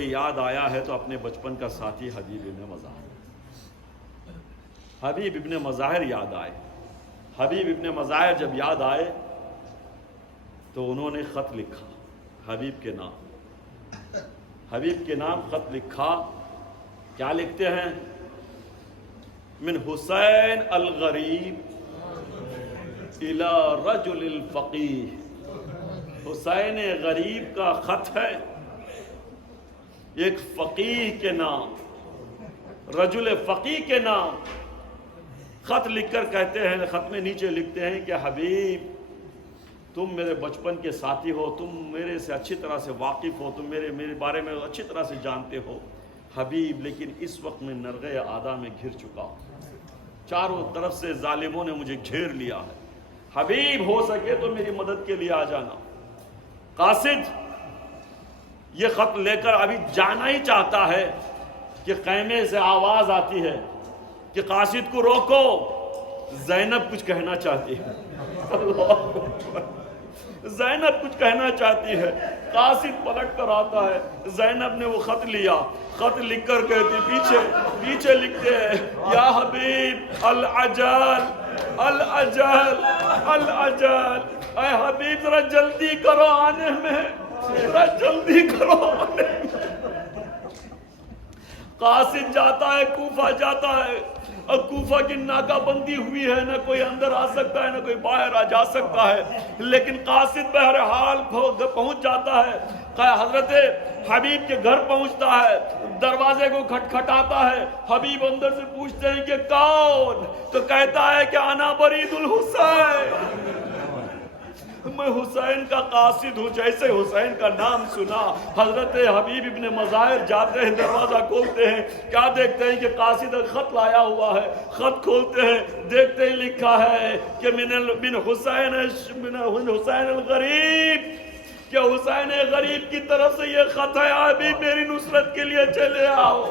کوئی یاد آیا ہے تو اپنے بچپن کا ساتھی حبیب ابن مظاہر، حبیب ابن مظاہر یاد آئے۔ حبیب ابن مظاہر جب یاد آئے تو انہوں نے خط لکھا حبیب کے نام، حبیب کے نام خط لکھا۔ کیا لکھتے ہیں؟ من حسین الغریب الى رجل الفقیہ، حسین غریب کا خط ہے ایک فقیہ کے نام، رجل فقیہ کے نام۔ خط لکھ کر کہتے ہیں، خط میں نیچے لکھتے ہیں کہ حبیب تم میرے بچپن کے ساتھی ہو، تم میرے سے اچھی طرح سے واقف ہو، تم میرے بارے میں اچھی طرح سے جانتے ہو حبیب، لیکن اس وقت میں نرغے اعداء میں گھر چکا ہوں، چاروں طرف سے ظالموں نے مجھے گھیر لیا ہے، حبیب ہو سکے تو میری مدد کے لیے آ جانا۔ قاصد یہ خط لے کر ابھی جانا ہی چاہتا ہے کہ خیمے سے آواز آتی ہے کہ قاصد کو روکو، زینب کچھ کہنا چاہتی ہے، زینب کچھ کہنا چاہتی ہے۔ قاصد پلٹ کر آتا ہے، زینب نے وہ خط لیا، خط لکھ کر کہتی پیچھے لکھتے ہیں یا حبیب العجل العجل العجل، اے حبیب ذرا جلدی کرو آنے میں، ذرا جلدی کرو آنے میں۔ قاصد جاتا ہے، کوفہ جاتا ہے، اور کوفہ کی ناکہ بندی ہوئی ہے، نہ کوئی اندر آ سکتا ہے نہ کوئی باہر آ جا سکتا ہے، لیکن قاصد بہرحال پہنچ جاتا ہے۔ حضرت حبیب کے گھر پہنچتا ہے، دروازے کو کھٹکھٹاتا ہے، حبیب اندر سے پوچھتے ہیں کہ کون؟ تو کہتا ہے کہ انا برید الحسین، میں حسین کا قاصد ہوں۔ جیسے حسین کا نام سنا حضرت حبیب ابن مظاہر جاتے ہیں، دروازہ کھولتے ہیں، کیا دیکھتے ہیں کہ قاصد خط لایا ہوا ہے۔ خط کھولتے ہیں، دیکھتے ہی لکھا ہے کہ من حسین الغریب، کہ حسین غریب کی طرف سے یہ خط ہے، حبیب میری نصرت کے لیے چلے آؤ۔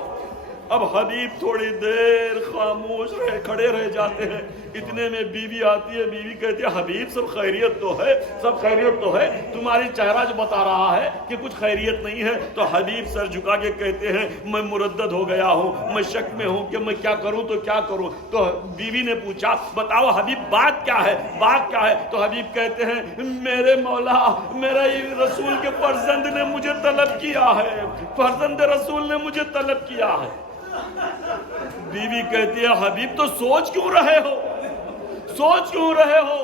اب حبیب تھوڑی دیر خاموش کھڑے رہ جاتے ہیں، اتنے میں بیوی آتی ہے، بیوی کہتی ہے حبیب سب خیریت تو ہے، سب خیریت تو ہے، تمہاری چہرہ جو بتا رہا ہے کہ کچھ خیریت نہیں ہے۔ تو حبیب سر جھکا کے کہتے ہیں میں مردد ہو گیا ہوں، میں شک میں ہوں کہ میں کیا کروں تو کیا کروں۔ تو بیوی نے پوچھا بتاؤ حبیب بات کیا ہے، بات کیا ہے؟ تو حبیب کہتے ہیں میرے مولا، میرا رسول کے فرزند نے مجھے طلب کیا ہے، فرزند رسول نے مجھے طلب کیا ہے۔ بیوی کہتی ہے حبیب تو سوچ کیوں رہے ہو، سوچ کیوں رہے ہو؟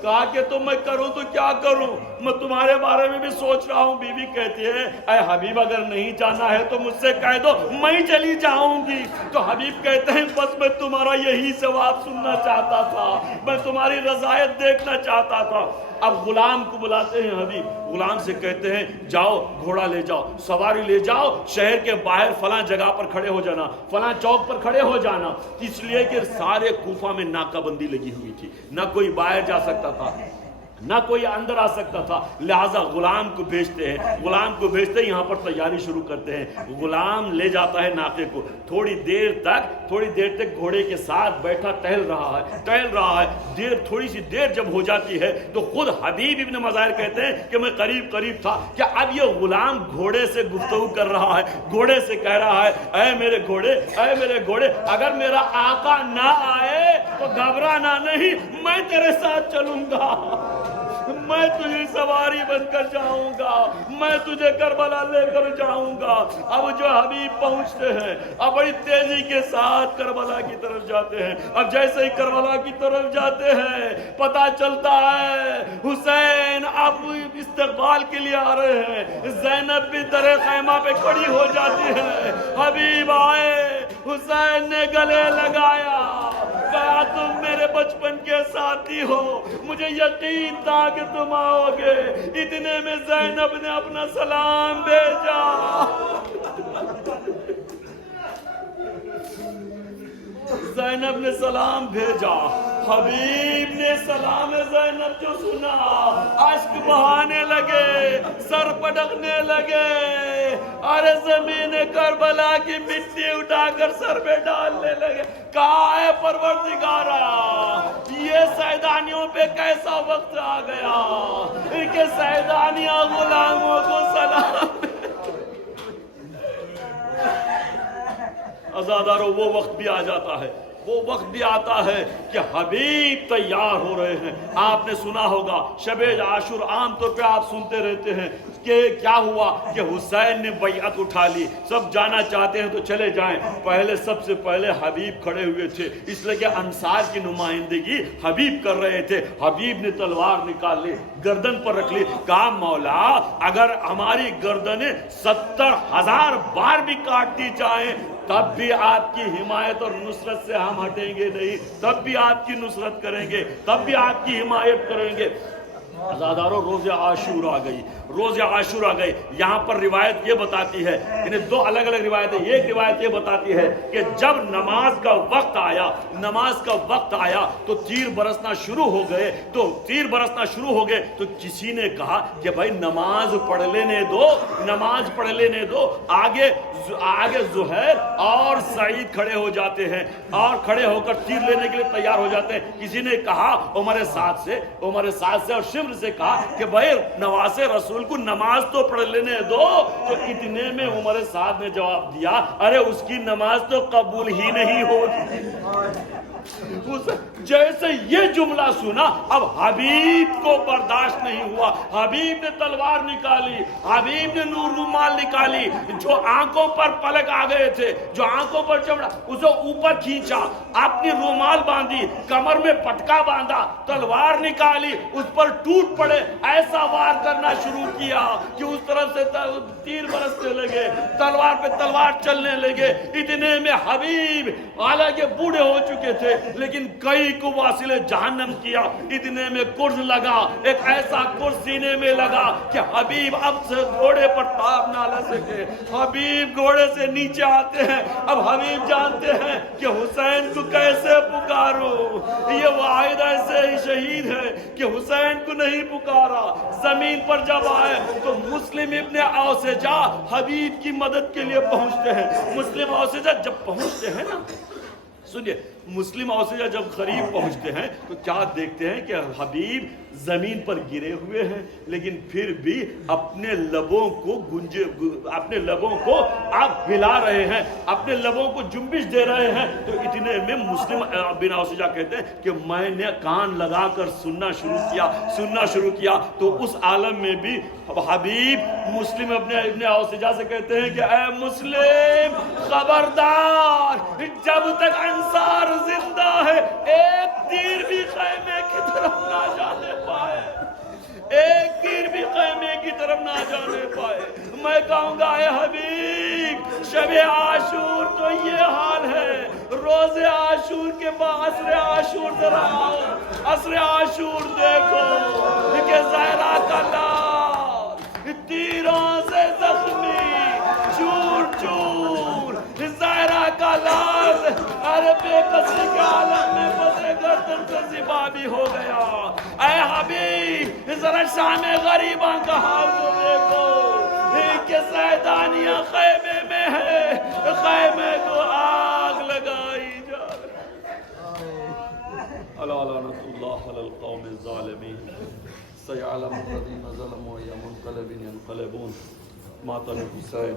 کہا کہ تو میں کروں تو کیا کروں، میں تمہارے بارے میں بھی سوچ رہا ہوں۔ بیوی کہتی ہے اے حبیب اگر نہیں جانا ہے تو مجھ سے کہہ دو، میں چلی جاؤں گی۔ تو حبیب کہتے ہیں بس میں تمہارا یہی جواب سننا چاہتا تھا، میں تمہاری رضایت دیکھنا چاہتا تھا۔ اب غلام کو بلاتے ہیں حبیب، غلام سے کہتے ہیں جاؤ گھوڑا لے جاؤ، سواری لے جاؤ، شہر کے باہر فلاں جگہ پر کھڑے ہو جانا، فلاں چوک پر کھڑے ہو جانا، اس لیے کہ سارے کوفہ میں ناکہ بندی لگی ہوئی تھی، نہ کوئی باہر جا سکتا تھا نہ کوئی اندر آ سکتا تھا، لہٰذا غلام کو بھیجتے ہیں، غلام کو بھیجتے ہیں، یہاں پر تیاری شروع کرتے ہیں۔ غلام لے جاتا ہے ناقے کو، تھوڑی دیر تک گھوڑے کے ساتھ بیٹھا ٹہل رہا ہے، تھوڑی سی دیر جب ہو جاتی ہے تو خود حبیب ابن مظاہر کہتے ہیں کہ میں قریب تھا کہ اب یہ غلام گھوڑے سے گفتگو کر رہا ہے، گھوڑے سے کہہ رہا ہے اے میرے گھوڑے اگر میرا آقا نہ آئے تو گھبرانا نہیں، میں تیرے ساتھ چلوں گا، میں تجھے سواری بن کر جاؤں گا، میں تجھے کربلا لے کر جاؤں گا۔ اب جو حبیب پہنچتے ہیں، اب بڑی تیزی کے ساتھ کربلا کی طرف جاتے ہیں۔ اب جیسے ہی کربلا کی طرف جاتے ہیں پتہ چلتا ہے حسین اب استقبال کے لیے آ رہے ہیں۔ زینب بھی در خیمہ پہ کھڑی ہو جاتی ہے، حبیب آئے، حسین نے گلے لگایا، کہا تم میرے بچپن کے ساتھی ہو، مجھے یقین تھا کہ تم آؤ گے۔ اتنے میں زینب نے اپنا سلام بھیجا، زینب نے سلام بھیجا، حبیب نے سلام زینب جو سنا اشک بہانے لگے، سر پٹکنے لگے، ارے زمین کربلا کی مٹی اٹھا کر سر پہ ڈالنے لگے۔ کہا ہے پروردگارا یہ سیدانیوں پہ کیسا وقت آ گیا کہ سیدانیاں غلاموں کو سلام عزادارو وہ وقت بھی آ جاتا ہے، وہ وقت بھی آتا ہے کہ حبیب تیار ہو رہے ہیں۔ آپ نے سنا ہوگا شب عاشور، عام طور پہ آپ سنتے رہتے ہیں کہ کیا ہوا کہ حسین نے بیعت اٹھا لی، سب جانا چاہتے ہیں تو چلے جائیں، پہلے سب سے پہلے حبیب کھڑے ہوئے تھے، اس لیے کہ انصار کی نمائندگی حبیب کر رہے تھے۔ حبیب نے تلوار نکال لی، گردن پر رکھ لی، کہا مولا اگر ہماری گردنیں 70,000 بار بھی کاٹتی جائیں تب بھی آپ کی حمایت اور نصرت سے ہم ہٹیں گے نہیں، تب بھی آپ کی نصرت کریں گے، تب بھی آپ کی حمایت کریں گے۔ عزادارو روز عاشور آ گئی، روز عاشور آ گئی۔ یہاں پر روایت یہ بتاتی ہے، انہیں دو الگ الگ روایتیں، ایک روایت یہ بتاتی ہے کہ جب نماز کا وقت آیا، نماز کا وقت آیا تو تیر برسنا شروع ہو گئے، تو کسی نے کہا کہ بھائی نماز پڑھ لینے دو، نماز پڑھ لینے دو، آگے زہیر اور سعید کھڑے ہو جاتے ہیں اور کھڑے ہو کر تیر لینے کے لیے تیار ہو جاتے ہیں۔ کسی نے کہا عمر سعد سے اور شمر سے کہا کہ بھائی نواز رسول کو نماز تو پڑھ لینے دو، تو اتنے میں عمر سعد نے جواب دیا ارے اس کی نماز تو قبول ہی نہیں ہوتی۔ جیسے یہ جملہ سنا اب حبیب کو برداشت نہیں ہوا، حبیب نے تلوار نکالی، حبیب نے نور رومال نکالی، جو آنکھوں پر پلک آ گئے تھے، جو آنکھوں پر چمڑا، اسے اوپر کھینچا، اپنی رومال باندھی، کمر میں پٹکا باندھا، تلوار نکالی، اس پر ٹوٹ پڑے، ایسا وار کرنا شروع کیا کہ اس طرف سے تیر برسنے لگے، تلوار پہ تلوار چلنے لگے۔ اتنے میں حبیب حالانکہ بوڑھے ہو چکے تھے لیکن کئی کو واصل جہنم کیا، اتنے میں کرز لگا، ایک ایسا کرز سینے میں لگا کہ حبیب اب سے گھوڑے پر تاب نہ لے سکے۔ حبیب گھوڑے سے نیچے آتے ہیں، اب حبیب جانتے ہیں کہ حسین کو کیسے پکاروں، یہ واحد ایسے ہی شہید ہے کہ حسین کو نہیں پکارا۔ زمین پر جب آئے تو مسلم ابن اوسجا حبیب کی مدد کے لیے پہنچتے ہیں۔ مسلم اوسجا جب پہنچتے ہیں نا، سنیے، مسلم اوسجا جب قریب پہنچتے ہیں تو کیا دیکھتے ہیں کہ حبیب زمین پر گرے ہوئے ہیں لیکن پھر بھی اپنے لبوں کو آپ ہلا رہے ہیں، اپنے لبوں کو جنبش دے رہے ہیں۔ تو اتنے میں مسلم بن اوسجا کہتے ہیں کہ میں نے کان لگا کر سننا شروع کیا تو اس عالم میں بھی حبیب مسلم ابن اوسجا سے کہتے ہیں کہ اے مسلم خبردار، جب تک انصار زندہ ہے ایک تیر بھی خیمے کی طرف نہ جانے پائے، ایک تیر بھی خیمے کی طرف نہ جانے پائے۔ میں کہوں گا اے حبیب شب عاشور تو یہ حال ہے، روز عاشور کے بعد عصر عاشور ذرا آؤ، عصر عاشور دیکھو کہ زہرا کا لال تیروں سے زخمی، چور چور زہرا کا لال، ارے بے کسی کے عالم میں پتے گردن سے زبا بھی ہو گیا۔ اے حبیب ذرا شام غریباں کا حال تو دیکھو کہ سیدانیہ خیمے میں ہے، خیمے کو آگ لگائی جا رہی۔ الا لعنۃ اللہ علی القوم الظالمین، سیعلم الذین ظلموا ای منقلب ینقلبون۔ ماتم حسین